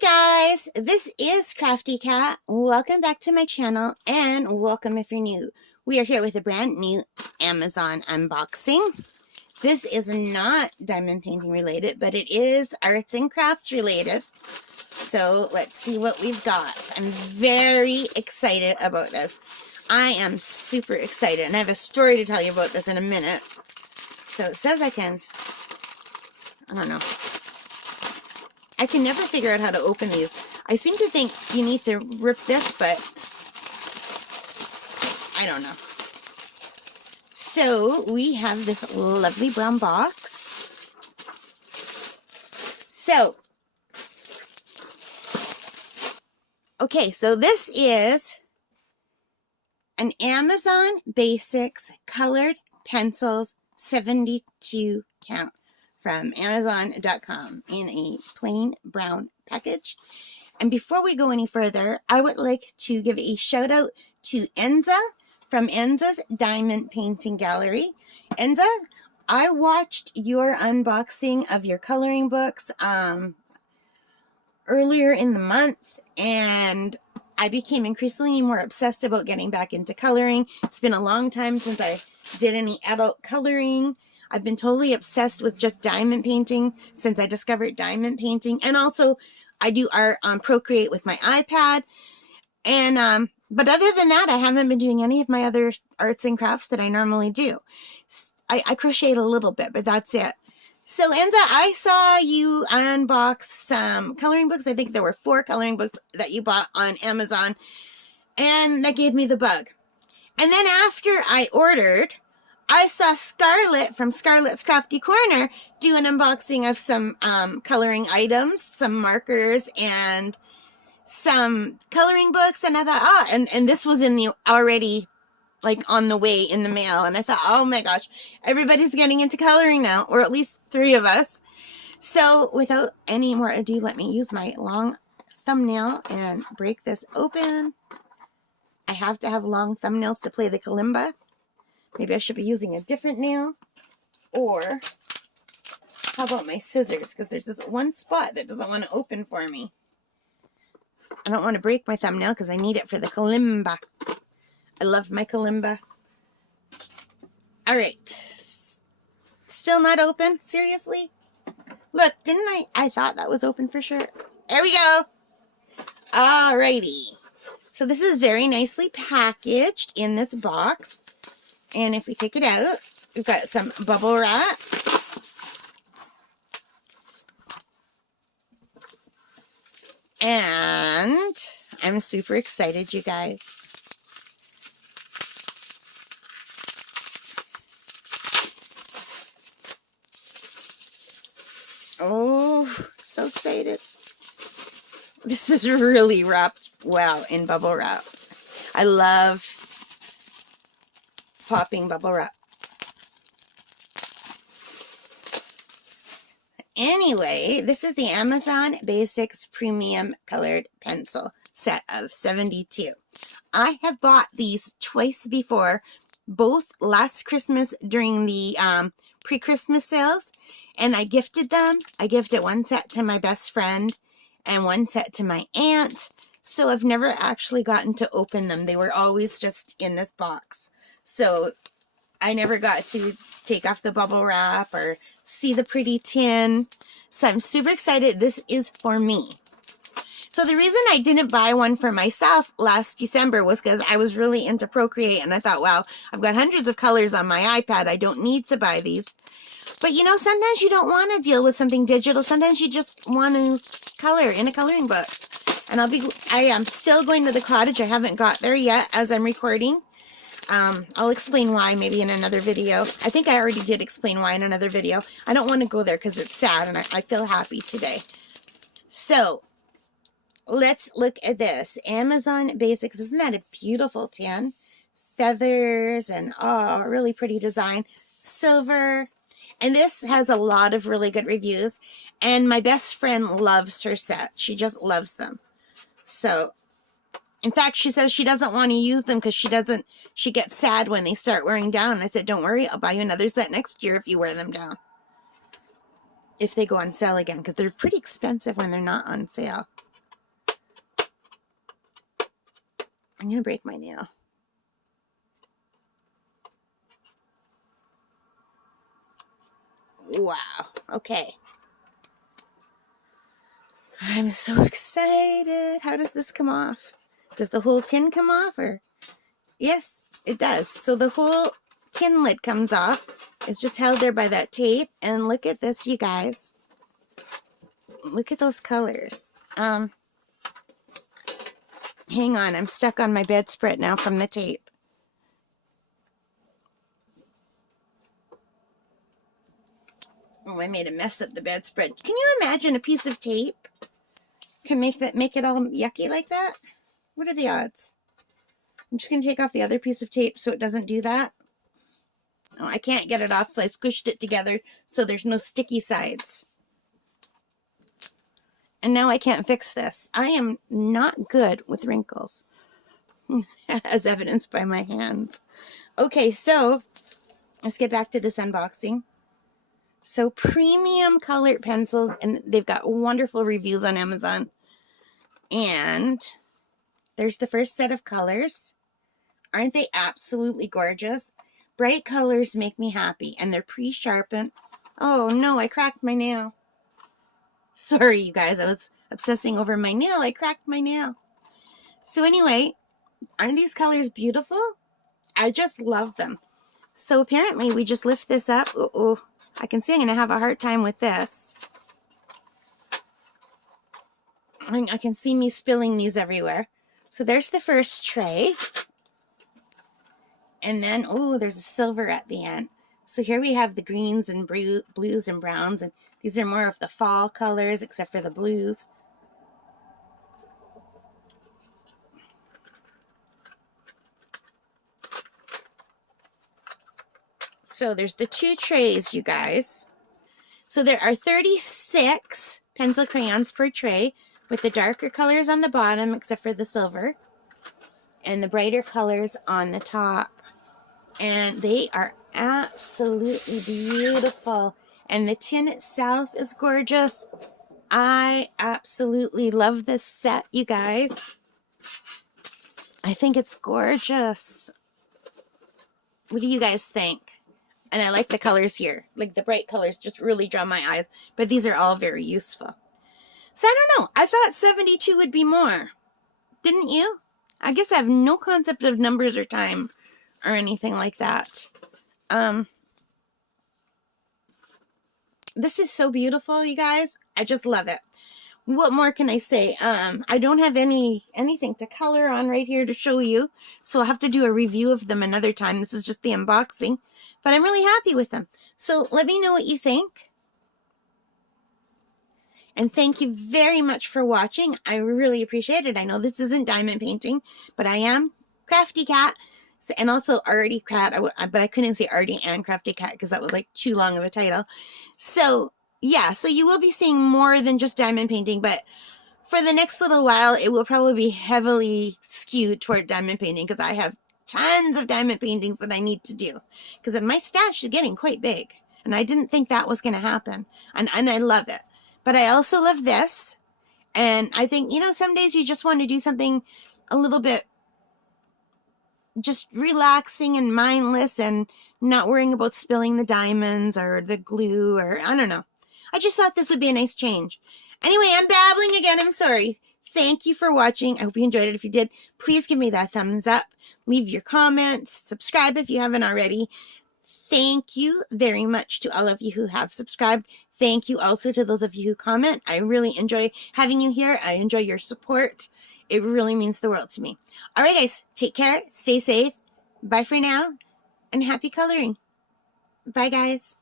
Hi guys, this is Crafty Cat. Welcome back to my channel and welcome if you're new. We are here with a brand new Amazon unboxing. This is not diamond painting related, but it is arts and crafts related. So let's see what we've got. I'm very excited about this. I am super excited and I have a story to tell you about this in a minute. So it says I can never figure out how to open these. I seem to think you need to rip this, but I don't know. So we have this lovely brown box. So, okay, so this is an Amazon Basics Colored Pencils 72 count. From Amazon.com in a plain brown package. And before we go any further, I would like to give a shout out to Enza from Enza's Diamond Painting Gallery. Enza, I watched your unboxing of your coloring books earlier in the month, and I became increasingly more obsessed about getting back into coloring. It's been a long time since I did any adult coloring. I've been totally obsessed with just diamond painting since I discovered diamond painting. And also, I do art on Procreate with my iPad. And, but other than that, I haven't been doing any of my other arts and crafts that I normally do. I crochet a little bit, but that's it. So, Enza, I saw you unbox some coloring books. I think there were 4 coloring books that you bought on Amazon. And that gave me the bug. And then after I ordered, I saw Scarlett from Scarlett's Crafty Corner do an unboxing of some coloring items, some markers, and some coloring books. And I thought, and this was in the already, like, on the way in the mail. And I thought, oh my gosh, everybody's getting into coloring now, or at least 3 of us. So without any more ado, let me use my long thumbnail and break this open. I have to have long thumbnails to play the kalimba. Maybe I should be using a different nail. Or how about my scissors? Because there's this one spot that doesn't want to open for me. I don't want to break my thumbnail because I need it for the kalimba. I love my kalimba. Alright. Still not open? Seriously? Look, didn't I thought that was open for sure. There we go. Alrighty. So this is very nicely packaged in this box. And if we take it out, we've got some bubble wrap. And I'm super excited, you guys. Oh, so excited. This is really wrapped well in bubble wrap. I love popping bubble wrap. Anyway, this is the Amazon Basics Premium Colored Pencil set of 72. I have bought these twice before, both last Christmas during the pre-Christmas sales, and I gifted them. I gifted one set to my best friend and one set to my aunt. So I've never actually gotten to open them. They were always just in this box. So I never got to take off the bubble wrap or see the pretty tin. So I'm super excited. This is for me. So the reason I didn't buy one for myself last December was because I was really into Procreate. And I thought, wow, I've got hundreds of colors on my iPad. I don't need to buy these. But you know, sometimes you don't want to deal with something digital. Sometimes you just want to color in a coloring book. And I am still going to the cottage. I haven't got there yet as I'm recording. I'll explain why maybe in another video. I think I already did explain why in another video. I don't want to go there because it's sad and I feel happy today. So, let's look at this. Amazon Basics. Isn't that a beautiful tin? Feathers and, oh, really pretty design. Silver. And this has a lot of really good reviews. And my best friend loves her set. She just loves them. So, in fact, she says she doesn't want to use them because she gets sad when they start wearing down. And I said, don't worry, I'll buy you another set next year if you wear them down. If they go on sale again, because they're pretty expensive when they're not on sale. I'm going to break my nail. Wow. Okay. I'm so excited. How does this come off? Does the whole tin come off or? Yes, it does. So the whole tin lid comes off. It's just held there by that tape. And look at this, you guys. Look at those colors. Hang on. I'm stuck on my bedspread now from the tape. Oh, I made a mess of the bedspread. Can you imagine a piece of tape can make it all yucky like that? What are the odds? I'm just going to take off the other piece of tape so it doesn't do that. Oh, I can't get it off, so I squished it together so there's no sticky sides. And now I can't fix this. I am not good with wrinkles, as evidenced by my hands. Okay, so let's get back to this unboxing. So premium colored pencils, and they've got wonderful reviews on Amazon. And there's the first set of colors. Aren't they absolutely gorgeous? Bright colors make me happy, and they're pre-sharpened. Oh no, I cracked my nail. Sorry, you guys, I was obsessing over my nail. I cracked my nail. So anyway, aren't these colors beautiful? I just love them. So apparently we just lift this up. Uh-oh, I can see I'm going to have a hard time with this. I can see me spilling these everywhere. So there's the first tray. And then, oh, there's a silver at the end. So here we have the greens and blues and browns. And these are more of the fall colors, except for the blues. So there's the two trays, you guys. So there are 36 pencil crayons per tray, with the darker colors on the bottom, except for the silver, and the brighter colors on the top. And they are absolutely beautiful. And the tin itself is gorgeous. I absolutely love this set, you guys. I think it's gorgeous. What do you guys think? And I like the colors here. Like the bright colors just really draw my eyes. But these are all very useful. So I don't know. I thought 72 would be more. Didn't you? I guess I have no concept of numbers or time or anything like that. This is so beautiful, you guys. I just love it. What more can I say? I don't have anything to color on right here to show you, so I'll have to do a review of them another time. This is just the unboxing, but I'm really happy with them. So let me know what you think. And thank you very much for watching. I really appreciate it. I know this isn't diamond painting, but I am Crafty Cat. And also Arty Cat, but I couldn't say Arty and Crafty Cat because that was like too long of a title. So yeah, so you will be seeing more than just diamond painting, but for the next little while, it will probably be heavily skewed toward diamond painting because I have tons of diamond paintings that I need to do because my stash is getting quite big, and I didn't think that was going to happen, and I love it. But I also love this, and I think, you know, some days you just want to do something a little bit just relaxing and mindless and not worrying about spilling the diamonds or the glue or I don't know. I just thought this would be a nice change. Anyway, I'm babbling again. I'm sorry. Thank you for watching. I hope you enjoyed it. If you did, please give me that thumbs up. Leave your comments. Subscribe if you haven't already. Thank you very much to all of you who have subscribed. Thank you also to those of you who comment. I really enjoy having you here. I enjoy your support. It really means the world to me. All right, guys. Take care. Stay safe. Bye for now. And happy coloring. Bye, guys.